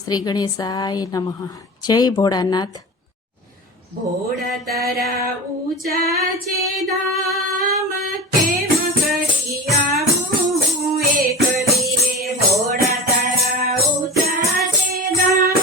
શ્રી ગણેશાય નમઃ. જય ભોળાનાથ. ભોળા તારા ઊંચા છે ધામ, કેમ કરી આવું હું એકલી રે. ભોળા તારા ઊંચા છે ધામ,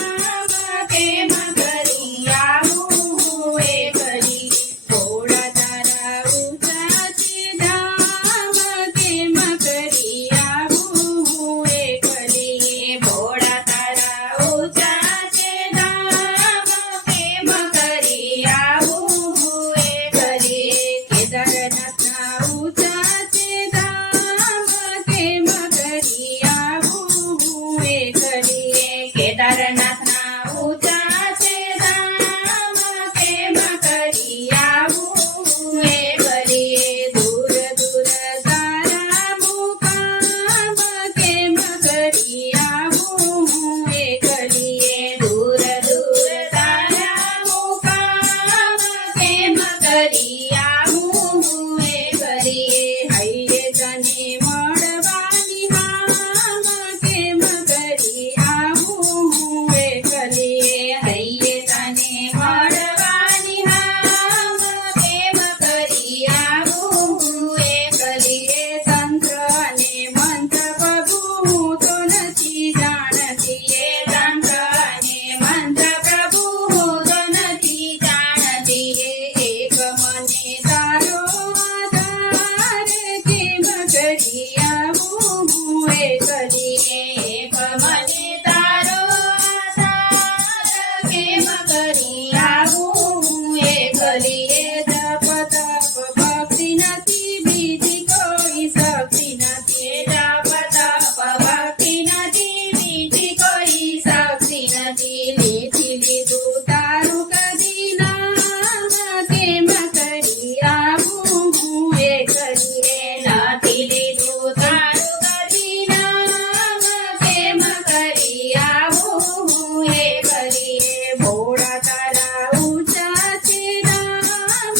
કેમ કરી આવું હું એકલી. ભોળા તારા ઊંચા છે ધામ, કેમ કરી આવું હું એકલી. ભોળા તારા ઊંચા છે ધામ, કેમ કરી આવું હું એકલી. કેદારનાથના ઊંચા છે ધામ, કેમ કરી આવું હું એકલી. કેદારનાથના ઊંચા છે ધામ, કેમ કરી આવું હું એકલી. દૂર દૂર તારા મુકામ, કેમ કરી આવું હું એકલી. દૂર દૂર તારા મુકામ, કેમ કરી આવું હું એકલી. હૈયે તને મળવાની હામ, કેમ કરી આવું હું એકલી. હૈયે તને મળવાની હામ, કેમ કરી આવું હું એકલી. તંત્ર અને મંત્ર પ્રભુ હું તો નથી જાણતી. તંત્ર અને મંત્ર પ્રભુ હું તો નથી જાણતી. એક મને તારો આધાર, કેમ કરી આવું હું એકલી. એક મને તારો આધાર, કેમ કરી આવું હું એકલી. જપ તપ ભક્તિ નથી, બીજી કોઈ શક્તિ નથી. જપ તપ ભક્તિ નથી, બીજી કોઈ શક્તિ નથી. લીધી લીધું તારું કદી નામ, કેમ કરી આવું હું એકલી. નથી લીધું તારું કદી નામ, કેમ કરી આવું હું એકલી. ભોળા તારા ઊંચા છે ધામ,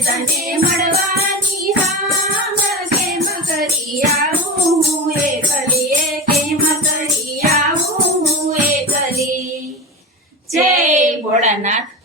તને મળવાની હામ કેમ કરી આવું હું એકલી કેમ કરી આવું હું એકલી જય ભોળાનાથ